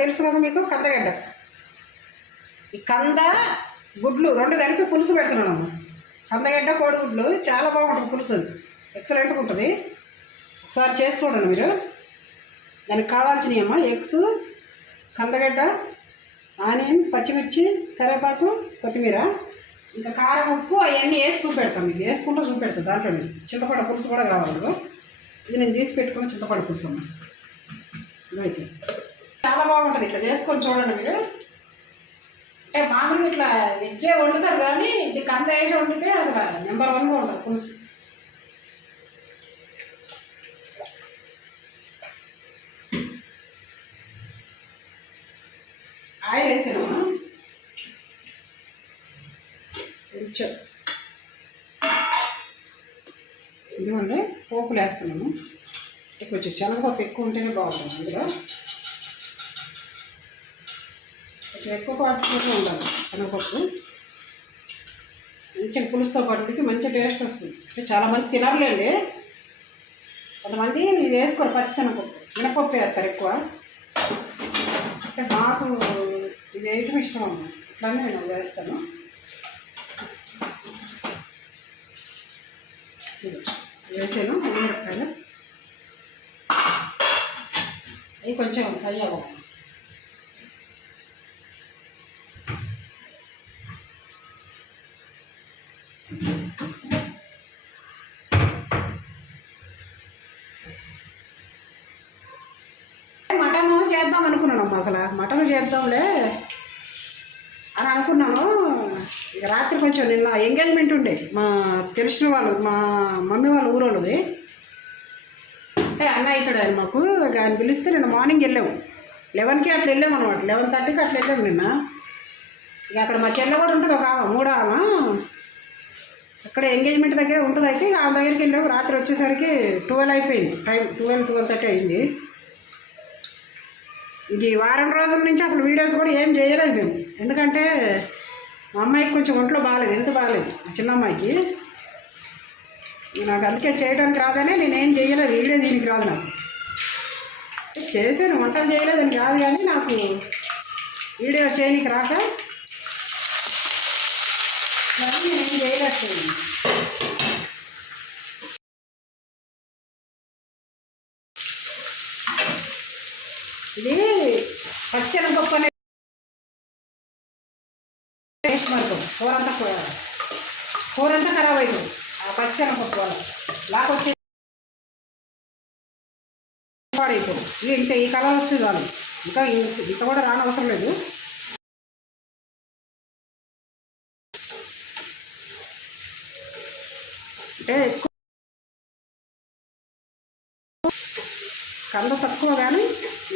తెలుసు కదా మీకు, కందగడ్డ. ఈ కంద గుడ్లు 2 కలిపి పులుసు పెడుతున్నాను. కందగడ్డ కోడిగుడ్లు చాలా బాగుంటుంది పులుసు, అది ఎక్సలెంట్గా ఉంటుంది. ఒకసారి చేసి చూడండి మీరు. దానికి కావాల్సినవి అమ్మ ఎగ్స్, కందగడ్డ, ఆనియన్, పచ్చిమిర్చి, కరివేపాకు, కొత్తిమీర, ఇంకా కారం, ఉప్పు అవన్నీ వేసి చూపెడతాం. మీకు వేసుకుంటూ చూపెడతాం. దాంట్లో చింతపండు పులుసు కూడా కావాలి. ఇది నేను తీసి పెట్టుకున్న చింతపండు పులుసు అమ్మ. ఇదైతే చాలా బాగుంటుంది. ఇట్లా చేసుకొని చూడండి మీరు. అంటే మామూలుగా ఇట్లా వెజ్జే వండుతారు కానీ ఇది కంద వేసి వండితే అసలు నెంబర్ 1గా ఉంటుంది పులుసు. ఆయిల్ వేసానమ్మా కొంచెం. ఇదిగోండి పోపులు వేస్తున్నాను. కొంచెం శనగపప్పు ఎక్కువ ఉంటేనే బాగుంటుంది. అందులో కొంచెం ఎక్కువ క్వాంటిటీలో ఉండాలి శనగపప్పు. మంచిగా పులుసుతో పాటు మంచి టేస్ట్ వస్తుంది. అంటే చాలామంది తినరులేండి, కొంతమంది ఇది వేసుకోరు పచ్చిశనగపప్పు, మినపప్పు వేస్తారు ఎక్కువ. అంటే నాకు ఇది వేయటం ఇష్టం అమ్మ, ఇట్లానే నేను వేస్తాను. వేసాను మిరపకాయలు, అవి కొంచెం ఫ్రై అవ్వాలి. మటన్ చేద్దాం అనుకున్నాను అసలు, మటన్ చేద్దాంలే అని అనుకున్నాను. ఇక రాత్రి కొంచెం నిన్న ఎంగేజ్మెంట్ ఉండే మా తెలిసిన వాళ్ళు, మా మమ్మీ వాళ్ళ ఊరోళ్ళది. అంటే అన్న అవుతాడు ఆయన మాకు. ఆయన పిలిస్తే నిన్న మార్నింగ్ వెళ్ళాము, 11కి అట్లా వెళ్ళాము అనమాట. 11:30కి అట్లా వెళ్ళాము నిన్న. ఇక అక్కడ మా చెల్లె కూడా ఉంటుంది, ఒక ఆమె, 3వ ఆమె. అక్కడ ఎంగేజ్మెంట్ దగ్గర ఉంటుంది. అయితే ఆ దగ్గరికి వెళ్ళాము. రాత్రి వచ్చేసరికి 12 అయిపోయింది టైం. 12:30 అయింది. ఇది వారం రోజుల నుంచి అసలు వీడియోస్ కూడా ఏం చేయలేదు మేము. ఎందుకంటే మా అమ్మాయికి కొంచెం ఒంట్లో బాగాలేదు, ఎంత బాగాలేదు చిన్న అమ్మాయికి. నాకు అందుకే చేయడానికి రాదనే నేనేం చేయలేదు. వీడియో దీనికి రాదు నాకు. చేసాను, వంటలు చేయలేదని కాదు కానీ నాకు వీడియో చేయడానికి రాక నేనేం చేయలేదు. ఇది పచ్చిశనగపప్పు అనేది టేస్ట్ మారుతుంది. కూర అంతా ఖరాబ్ అవుతుంది ఆ పచ్చిశనగపప్పు వల్ల. లాకొచ్చి పాడైపోతుంది. ఇది ఇంకా ఈ కలర్ వస్తుంది వాళ్ళు, ఇంకా ఇంత కూడా రానవసరం లేదు. అంటే ఎక్కువ కంద తక్కువ కానీ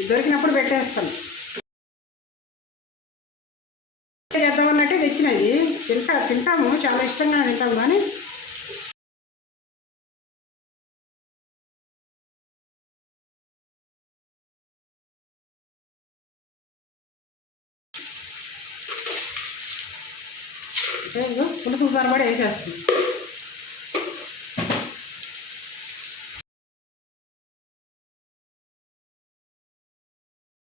దొరికినప్పుడు పెట్టేస్తాను. చేద్దామన్నట్టే తెచ్చినది. తింటాము, చాలా ఇష్టంగా తింటాము. కానీ పులుసు సరిపడి వేసేస్తుంది.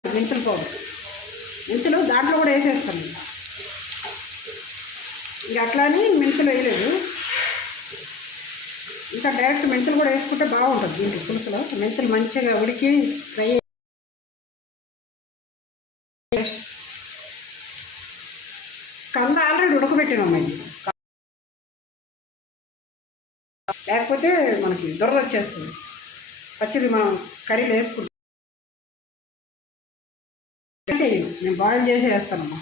మెంతులు పౌడర్, మెంతులు దాంట్లో కూడా వేసేస్తాను. ఇక అట్లా అని మెంతులు వేయలేదు. ఇంకా డైరెక్ట్ మెంతులు కూడా వేసుకుంటే బాగుంటుంది దీంట్లో పులుసులో. మెంతులు మంచిగా ఉడికి ఫ్రై. కంద ఆల్రెడీ ఉడకబెట్టినాం ఇది, లేకపోతే మనకి దొర వచ్చేస్తుంది. పచ్చిది మనం కర్రీలో వేసుకుంటాం. నేను బాయిల్ చేసి వేస్తానమ్మా.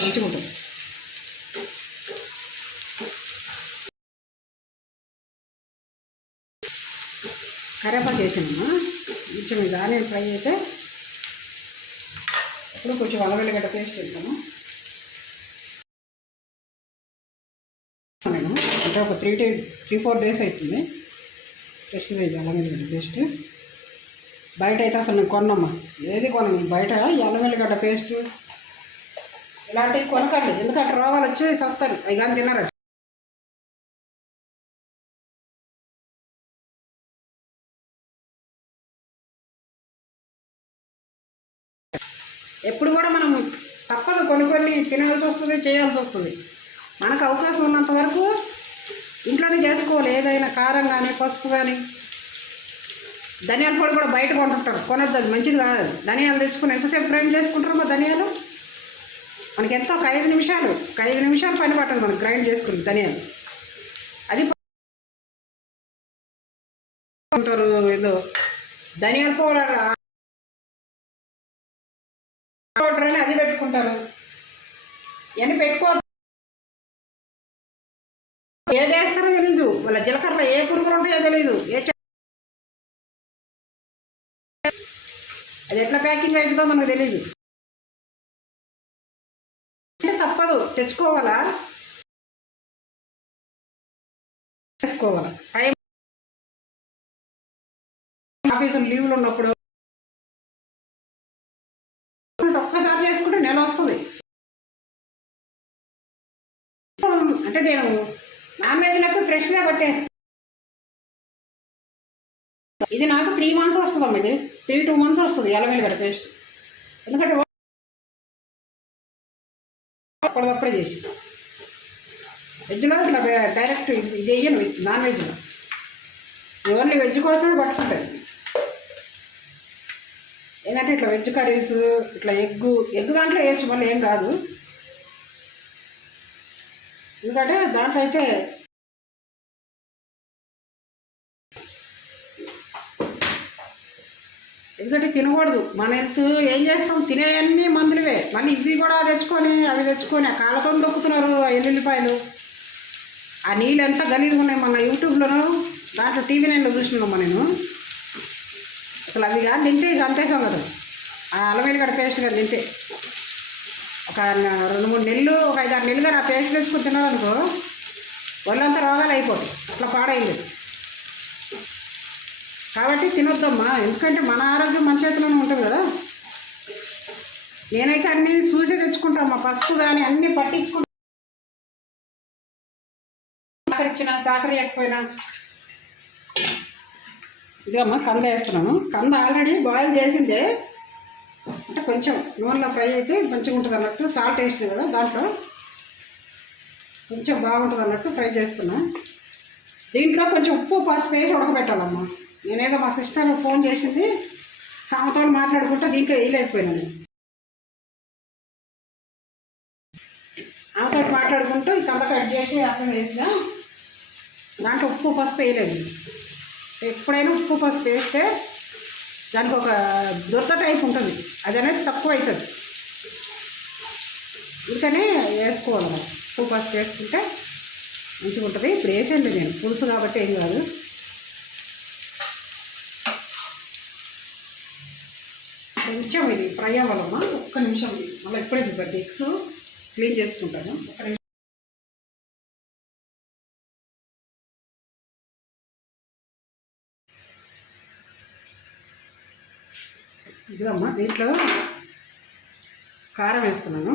మంచిగా ఉంటుంది. కరివేపాకు వేసానమ్మా. కొంచెం ఇది ఆనియన్ ఫ్రై అయితే ఇప్పుడు కొంచెం అల్లం వెల్లిగడ్డ పేస్ట్ వేస్తాను. నేను అంటే ఒక 3-4 డేస్ అవుతుంది ఫ్రెష్ వేసి అల్లం వెల్లిగడ్డ పేస్ట్. బయట అయితే అసలు నేను కొన్నమ్మా, ఏది కొనను బయట. ఈ అల్లం వెల్లిగడ్డ పేస్ట్ ఇలాంటివి కొనకండి, ఎందుకంటే రోగాలు వచ్చి సస్తారు అవి కానీ తిన్నారు. ఎప్పుడు కూడా మనం తప్పదు, కొన్ని తినాల్సి వస్తుంది, చేయాల్సి వస్తుంది. మనకు అవకాశం ఉన్నంత వరకు ఇంట్లోనే చేసుకోవాలి. ఏదైనా కారం కానీ పసుపు కానీ. ధనియాల పొడి కూడా బయట కొంటుంటారు, కొనద్దు, అది మంచిది కాదు. ధనియాలు తెచ్చుకుని ఎంతసేపు గ్రైండ్ చేసుకుంటారు మా ధనియాలు? మనకి ఎంతో ఒక 5 నిమిషాలు పని పట్టదు మనకు గ్రైండ్ చేసుకుని ధనియాలు. అది ఉంటారు ఏదో ధనియాల పౌడర్ అని అది పెట్టుకుంటారు. ఇవన్నీ పెట్టుకోవద్దు. ఏది వేస్తారో తెలీదు, వాళ్ళ జీలకర్రలో ఏ పురుగులు ఉంటాయో తెలీదు, అది ఎట్లా ప్యాకింగ్ అవుతుందో మనకు తెలీదు. తప్పదు, తెచ్చుకోవాలా, చేసుకోవాలా. టైం ఆఫీసులు లీవ్లు ఉన్నప్పుడు ఒక్కసారి చేసుకుంటే నెల వస్తుంది. అంటే నేను నాన్ వెజ్లకు ఫ్రెష్గా పట్టేస్తాను. ఇది నాకు 3 months వస్తుందమ్మా. ఇది 2 months వస్తుంది అల్లం వెల్లిగడ్డ పేస్ట్. ఎందుకంటే అప్పటికప్పుడే చేసి వెజ్లో ఇట్లా డైరెక్ట్ ఇది వేయను. నాన్ వెజ్లో ఓన్లీ వెజ్ కోసమే పట్టుకుంటాయి. ఏంటంటే ఇట్లా వెజ్ కర్రీస్, ఇట్లా ఎగ్గు దాంట్లో వేయచ్చు, మళ్ళీ ఏం కాదు. ఎందుకంటే దాంట్లో అయితే ఎందుకంటే తినకూడదు. మన హెల్త్ ఏం చేస్తాం, తినేవన్నీ మందులవే. మళ్ళీ ఇవి కూడా తెచ్చుకొని అవి తెచ్చుకొని ఆ కాళ్ళతో దొక్కుతున్నారు ఆ ఎల్లుల్లిపాయలు. ఆ నీళ్ళు ఎంత గలీజ్గా ఉన్నాయి. మన యూట్యూబ్లోనూ దాంట్లో టీవీ నైన్లో చూసినామమ్మా నేను. అసలు అవి కానీ తింటే ఇది అంతేసాం కదా. ఆ అల్లం వెల్లిగడ్డ పేస్ట్ కానీ తింటే ఒక 2-3 నెలలు, ఒక 5-6 నెలలుగా నా పేస్ట్ వేసుకుని తిన్నారనుకో ఒళ్ళంతా రోగాలు అయిపోతాయి. అట్లా పాడైంది. కాబట్టి తినొద్దమ్మా. ఎందుకంటే మన ఆరోగ్యం మన చేతిలోనే ఉంటుంది కదా. నేనైతే అన్నీ చూసి తెచ్చుకుంటామ్మా. పసుపు కానీ అన్నీ పట్టించుకుంటా. సాకర ఎక్కువైనా ఇదమ్మా కంద వేస్తున్నాను. కంద ఆల్రెడీ బాయిల్ చేసిందే, అంటే కొంచెం నూనెలో ఫ్రై అయితే మంచిగా ఉంటుంది అన్నట్టు. సాల్ట్ వేసింది కదా దాంట్లో, కొంచెం బాగుంటుంది అన్నట్టు ఫ్రై చేస్తున్నా. దీంట్లో కొంచెం ఉప్పు పసుపు వేసి ఉడకబెట్టాలమ్మా. నేనేదో మా సిస్టర్ ఫోన్ చేసింది, ఆమెతో మాట్లాడుకుంటా దీంట్లో వేయలేకపోయినాను. ఆమెతో మాట్లాడుకుంటూ ఈ కంద కట్ చేసి అక్కడ వేసిన దాంట్లో ఉప్పు పసుపు వేయలేదు. ఎప్పుడైనా ఉప్పు పసుపు వేస్తే దానికి ఒక దురద టైప్ ఉంటుంది, అది అనేది తక్కువ అవుతుంది. అందుకనే వేసుకోవాలి. ఉప్పు పసుపు వేసుకుంటే మంచిగా ఉంటుంది. ఇప్పుడు వేసేయండి, నేను పులుసు కాబట్టి ఏం కాదు. కొంచెం ఇది ఫ్రై అవ్వాలమ్మా. ఒక్క నిమిషం మళ్ళీ ఇప్పుడే చూపండి. ఎగ్స్ క్లీన్ చేసుకుంటాను. ఒక నిమిషం. ఇదిగమ్మా దీంట్లో కారం వేస్తున్నాను.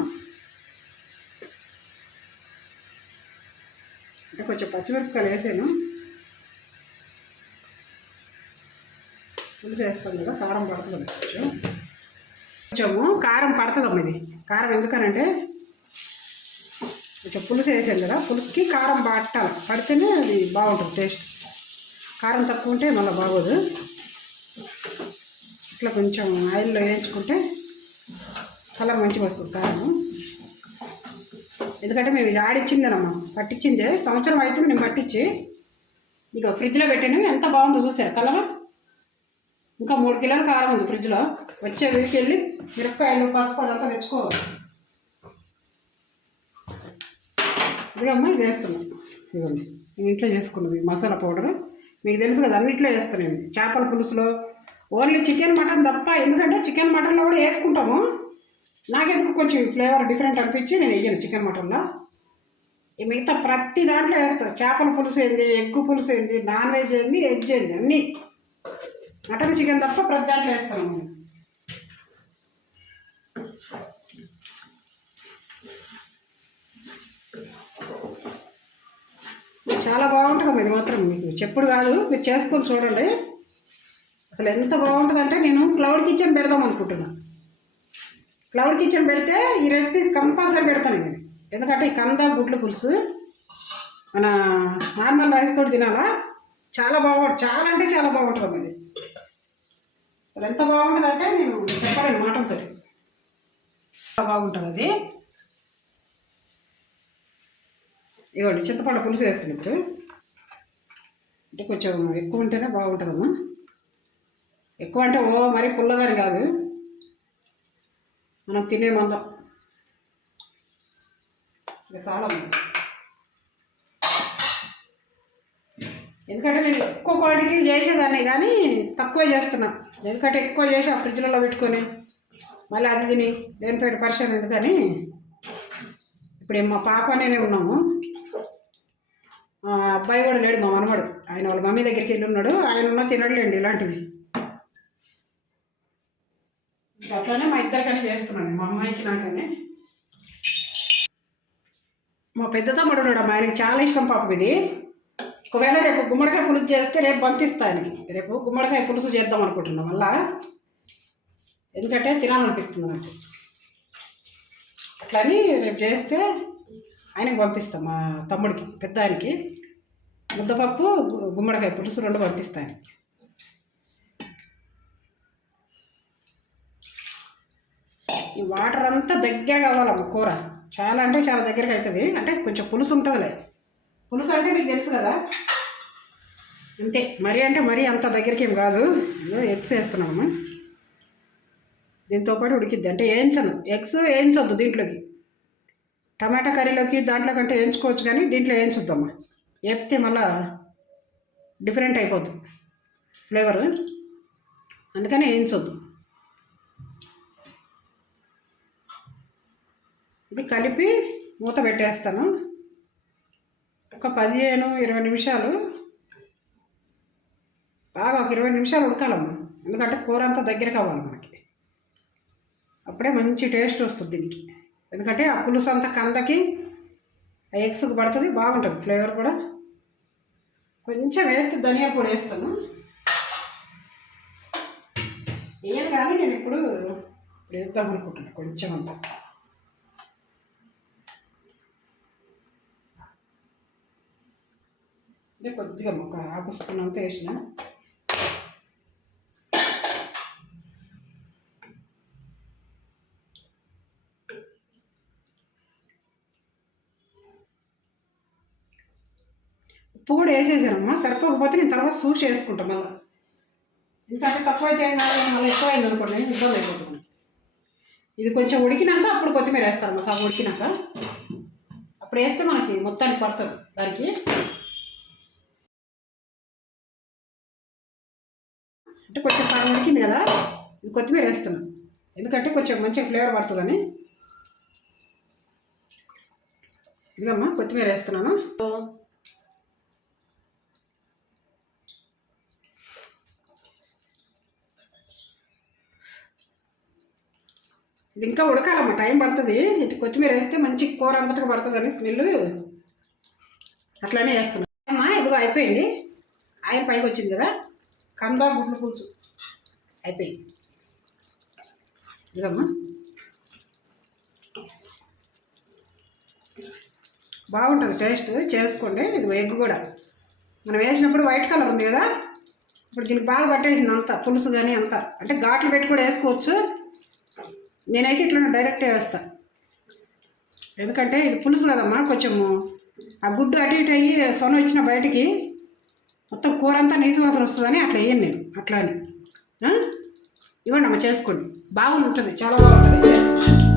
అంటే కొంచెం పచ్చిమిరపకాయలు వేసాను. పులుసు వేస్తాను కదా, కారం పడుతుంది. కొంచెము కారం పడుతుందమ్మా. ఇది కారం ఎందుకనంటే కొంచెం పులుసు వేసాను కదా, పులుసుకి కారం పట్టాలి. పడితేనే అది బాగుంటుంది టేస్ట్. కారం తక్కువ ఉంటే మళ్ళీ బాగోదు. ఇట్లా కొంచెం ఆయిల్లో వేయించుకుంటే కలర్ మంచిగా వస్తుంది కారం. ఎందుకంటే మేము ఇది ఆడిచ్చిందేనమ్మా, పట్టించిందే. సంవత్సరం అయితే నేను పట్టించి ఇక ఫ్రిడ్జ్లో పెట్టాను. ఎంత బాగుందో చూసారు కలర్. ఇంకా 3 కిలోల కారం ఉంది ఫ్రిడ్జ్లో. వచ్చే వీటికి వెళ్ళి మిరపకాయలు పసుపు అదంతా తెచ్చుకోవాలి. ఇదిగమ్మా ఇది వేస్తున్నాను. ఇదిగోండి నేను ఇంట్లో చేసుకున్నది మసాలా పౌడర్. మీకు తెలుసు కదా, అన్నింటిలో వేస్తాను నేను. చేపల పులుసులో ఓన్లీ చికెన్ మటన్ తప్ప. ఎందుకంటే చికెన్ మటన్లో కూడా వేసుకుంటాము. నాకెందుకు కొంచెం ఫ్లేవర్ డిఫరెంట్ అనిపించి నేను వేయను చికెన్ మటన్లో. ఈ మిగతా ప్రతి దాంట్లో వేస్తాను. చేపల పులుసు ఏంది, ఎగ్గు పులుసు ఏంది, నాన్ వెజ్ ఏంది, ఎగ్ ఏంది, అన్నీ మటన్ చికెన్ తప్ప ప్రతి దాంట్లో వేస్తాను. చాలా బాగుంటుంది. ఇది మాత్రం మీకు చెప్పుడు కాదు, మీరు చేసుకొని చూడండి. అసలు ఎంత బాగుంటుందంటే నేను క్లౌడ్ కిచెన్ పెడదాం అనుకుంటున్నాను. క్లౌడ్ కిచెన్ పెడితే ఈ రెసిపీ కంపల్సరీ పెడతాను నేను. ఎందుకంటే ఈ కంద గుడ్ల పులుసు మన నార్మల్ రైస్ తోటి తినాలా, చాలా బాగుంటుంది. చాలా అంటే చాలా బాగుంటుంది అది. అది ఎంత బాగుంటుంది అంటే నేను చెప్పలేను మాటలతో. చాలా బాగుంటుంది అది. ఇవ్వండి చింతపండు పులుసు వేస్తుంది ఇప్పుడు. అంటే కొంచెం ఎక్కువ ఉంటేనే బాగుంటుందమ్మా. ఎక్కువ అంటే మరీ పుల్లగాని కాదు, మనం తినే మందం. ఇక చాలా ఎందుకంటే నేను ఎక్కువ క్వాంటిటీ చేసేదాన్ని కానీ తక్కువ చేస్తున్నా. ఎందుకంటే ఎక్కువ చేసి ఆ ఫ్రిడ్జ్లలో పెట్టుకొని మళ్ళీ అది తిని దేనిపైన పరిచయం ఎందుకని ఇప్పుడు మా పాప నేనే ఉన్నాము. అబ్బాయి కూడా లేడు, మా మనవడు. ఆయన వాళ్ళ మమ్మీ దగ్గరికి వెళ్ళి ఉన్నాడు. ఆయన ఉన్న తినడులేండి ఇలాంటివి. అట్లానే మా ఇద్దరికనే చేస్తున్నాను, మా అమ్మాయికి నాకనే. మా పెద్ద తమ్ముడు ఉన్నాడు, ఆయనకి చాలా ఇష్టం పాపం ఇది. ఒకవేళ రేపు గుమ్మడికాయ పులుసు చేస్తే రేపు పంపిస్తా ఆయనకి. రేపు గుమ్మడికాయ పులుసు చేద్దాం అనుకుంటున్నాం మళ్ళా, ఎందుకంటే తినాలనిపిస్తుంది నాకు. అట్లని రేపు చేస్తే ఆయనకి పంపిస్తాం, మా తమ్ముడికి పెద్ద ఆయనకి. ముద్దపప్పు గుమ్మడికాయ పులుసు 2 పంపిస్తా ఆయనకి. ఈ వాటర్ అంతా దగ్గర కావాలమ్మ కూర. చాలా అంటే చాలా దగ్గరగా అవుతుంది. అంటే కొంచెం పులుసు ఉంటుందిలే. పులుసు అంటే మీకు తెలుసు కదా, అంతే. మరీ అంటే మరీ అంత దగ్గరికి ఏం కాదు. ఎగ్స్ వేస్తున్నాము, దీంతోపాటు ఉడికిద్ది. అంటే వేయించను, ఎగ్స్ వేయించొద్దు దీంట్లోకి. టమాటా కర్రీలోకి దాంట్లో కంటే వేయించుకోవచ్చు, కానీ దీంట్లో వేయించుద్దామా. వేపితే మళ్ళా డిఫరెంట్ అయిపోద్ది ఫ్లేవరు, అందుకని వేయించొద్దు. ఇది కలిపి మూత పెట్టేస్తాను. ఒక 15-20 నిమిషాలు, బాగా ఒక 20 నిమిషాలు ఉడకాలమ్మా. ఎందుకంటే కూర అంతా దగ్గర కావాలి మనకి, అప్పుడే మంచి టేస్ట్ వస్తుంది దీనికి. ఎందుకంటే ఆ పులుసు అంతా కందకి ఆ ఎగ్స్కి పడుతుంది, బాగుంటుంది ఫ్లేవర్ కూడా. కొంచెం వేస్తే ధనియా పొడి వేస్తాను. వేయను కానీ నేను ఇప్పుడు వేద్దాం అనుకుంటున్నాను కొంచెం అంతా. అంటే కొద్దిగా ఒక 1/2 స్పూన్ అంతా వేసిన. ఉప్పు కూడా వేసేసానమ్మా. సరిపోకపోతే నేను తర్వాత చూసి వేసుకుంటాను మళ్ళీ. ఎందుకంటే తక్కువ అయితే ఏం కాదు, మళ్ళీ ఎక్కువ అయింది అనుకోండి ఇబ్బంది అయిపోతుంది. ఇది కొంచెం ఉడికినాక అప్పుడు కొత్తిమీర వేస్తాను. సగం ఉడికినాక అప్పుడు వేస్తే మనకి మొత్తానికి పడుతుంది దానికి. అంటే కొంచెం సగం ఉడికింది కదా, ఇది కొత్తిమీర వేస్తున్నాను. ఎందుకంటే కొంచెం మంచిగా ఫ్లేవర్ పడుతుందని. ఇదిగమ్మా కొత్తిమీర వేస్తున్నాను. ఇది ఇంకా ఉడకాలమ్మా, టైం పడుతుంది. ఇటు కొత్తిమీర వేస్తే మంచి కూర అంతటా పడుతుందని స్మెల్, అట్లానే వేస్తున్నాను. అమ్మా ఇదిగో అయిపోయింది. ఆయిల్ పైకి వచ్చింది కదా, కంద గుడ్ల పులుసు అయిపోయింది. ఇదమ్మా బాగుంటుంది టేస్ట్, చేసుకోండి. ఇది ఎగ్ కూడా మనం వేసినప్పుడు వైట్ కలర్ ఉంది కదా, ఇప్పుడు దీనికి బాగా పట్టేసింది అంతా పులుసు కానీ అంతా. అంటే ఘాట్లు పెట్టి కూడా వేసుకోవచ్చు, నేనైతే ఇట్లా డైరెక్ట్ వేస్తాను. ఎందుకంటే ఇది పులుసు కదమ్మా, కొంచెము ఆ గుడ్డు అటు ఇటు అయ్యి సొన ఇచ్చిన బయటికి మొత్తం కూర అంతా నీసు వాసన వస్తుందని అట్లా వేయను నేను. అట్లా అని ఇవ్వండి అమ్మ, చేసుకోండి. బాగుంటుంది, చాలా బాగుంటుంది.